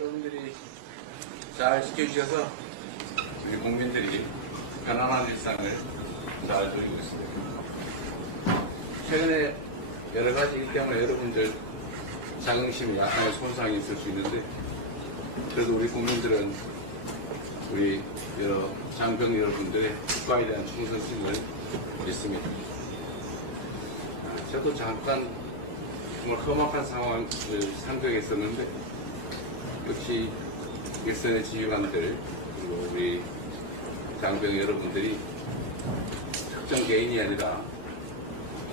여러분들이 잘 지켜주셔서 우리 국민들이 편안한 일상을 잘 누리고 있습니다. 최근에 여러 가지 일 때문에 여러분들 자긍심이 약간의 손상이 있을 수 있는데 그래도 우리 국민들은 우리 여러 장병 여러분들의 국가에 대한 충성심을 믿습니다. 아, 저도 잠깐 정말 험악한 상황을 상정했었는데 역시 일선의 지휘관들 그리고 우리 장병 여러분들이 특정 개인이 아니라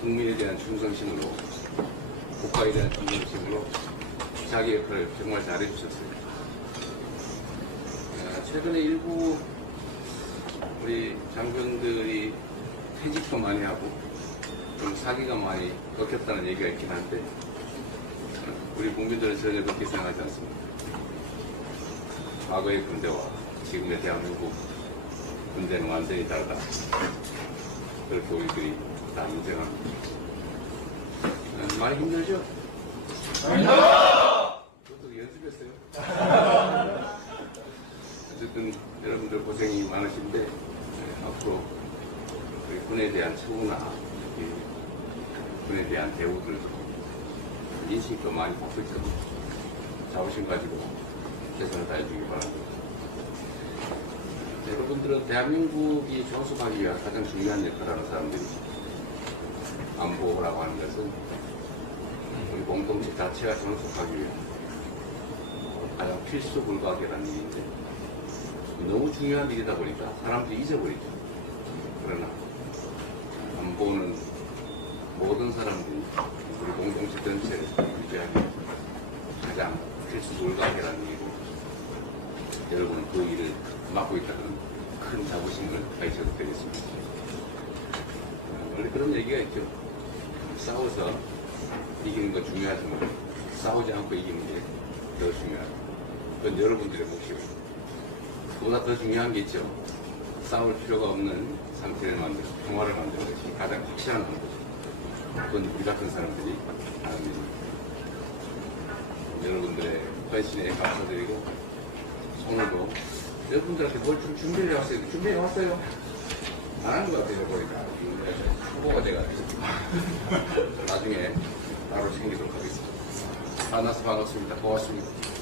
국민에 대한 충성심으로 국가에 대한 충성심으로 자기 역할을 정말 잘해주셨어요. 아, 최근에 일부 우리 장병들이 퇴직도 많이 하고 좀 사기가 많이 꺾였다는 얘기가 있긴 한데 어, 우리 국민들은 전혀 그렇게 생각하지 않습니다. 과거의 군대와 지금의 대한민국 군대는 완전히 다르다. 그렇게 우리들이 다 인정합니다. 어, 많이 힘들죠? 저도 연습했어요. 어쨌든 여러분들 고생이 많으신데 네, 앞으로 우리 군에 대한 처우나 이 군에 대한 대우들도 인식도 많이 있거든요. 자부심 가지고 최선을 다해주기 바랍니다. 여러분들은 대한민국이 존속하기 위한 가장 중요한 역할을 하는 사람들이죠. 안보라고 하는 것은 우리 공동체 자체가 존속하기 위한 가장 필수 불가결한 일인데 너무 중요한 일이다 보니까 사람들이 잊어버리죠. 그러나 안보는 모든 사람들이 우리 공동체 전체를 유지하기 위해서 가장 필수 불가결한 일이고 여러분은 그 일을 맡고 있다는 큰 자부심을 가지셔도 되겠습니다. 어, 원래 그런 얘기가 있죠. 싸워서 이기는 건 중요하지만 싸우지 않고 이기는 게 더 중요하다. 그건 여러분들의 몫이고 그보다 더 중요한 게 있죠. 싸울 필요가 없는 상태를 만들어 평화를 만드는 것이 가장 확실한 방법이죠. 그건 우리 같은 사람들이 일입니다. 여러분들의 헌신에 감사드리고 오늘도 여러분들한테 뭘 좀 준비해 왔어요. 준비해 왔어요. 안 하는 것 같아요, 보니까. 초보가 돼가지고. 나중에 바로 챙기도록 하겠습니다. 만나서 반갑습니다. 고맙습니다.